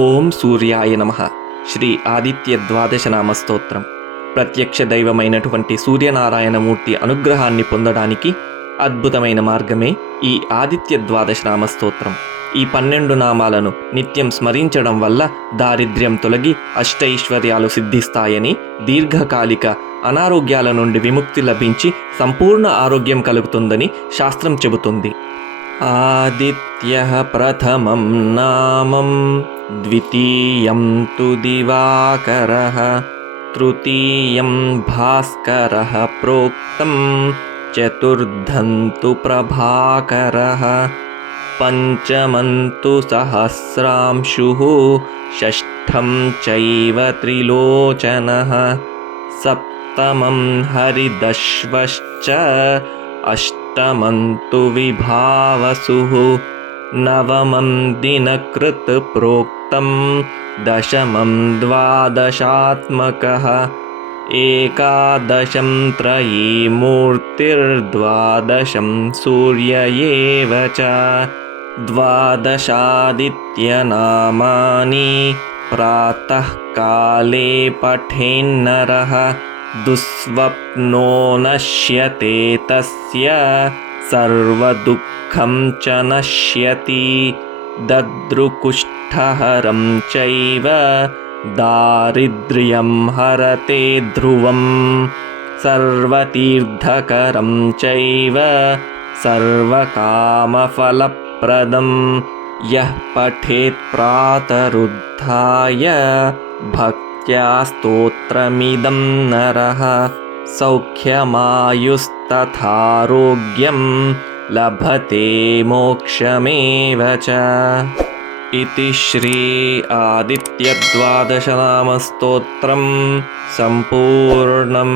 ఓం సూర్యాయ నమః. శ్రీ ఆదిత్య ద్వాదశనామ స్తోత్రం. ప్రత్యక్ష దైవమైనటువంటి సూర్యనారాయణమూర్తి అనుగ్రహాన్ని పొందడానికి అద్భుతమైన మార్గమే ఈ ఆదిత్య ద్వాదశనామ స్తోత్రం. ఈ 12 నామాలను నిత్యం స్మరించడం వల్ల దారిద్ర్యం తొలగి అష్టైశ్వర్యాలు సిద్ధిస్తాయని, దీర్ఘకాలిక అనారోగ్యాల నుండి విముక్తి లభించి సంపూర్ణ ఆరోగ్యం కలుగుతుందని శాస్త్రం చెబుతుంది. ఆదిత్యః ప్రథమం నామం, ద్వితీయం తు దివాకరః, తృతీయం భాస్కరః ప్రోక్తం, చతుర్థం తు ప్రభాకరః, పంచమం తు సహస్రాంశుః, షష్ఠం చైవ త్రిలోచనః, సప్తమం హరిదశ్వశ్చ, అష్టమం తు విభావసుః, నవమం దినకృత్ ప్రోక్తం, దశమం ద్వాదశాత్మకః, ఏకాదశం త్రయీమూర్తిర్ద్వాదశం సూర్య ఏవ చ. ద్వాదశాదిత్యనామాని ప్రాతః కాలే పఠేన్నరః, దుస్వప్నో నశ్యతే తస్య, సర్వదుఃఖం చ నశ్యతి. దద్రుకుష్ఠహరం చైవ, దారిద్ర్యం హరతే ధ్రువం. సర్వతీర్థకరం చైవ, సర్వకామఫలప్రదం. యః పఠేత్ ప్రాతరుద్ధాయ, భక్త్యా స్తోత్రమిదం నరః, సౌఖ్యమాయుస్తథారోగ్యం లభతే మోక్షమేవ చ. ఇతి శ్రీ ఆదిత్య ద్వాదశనామ స్తోత్రం సంపూర్ణం.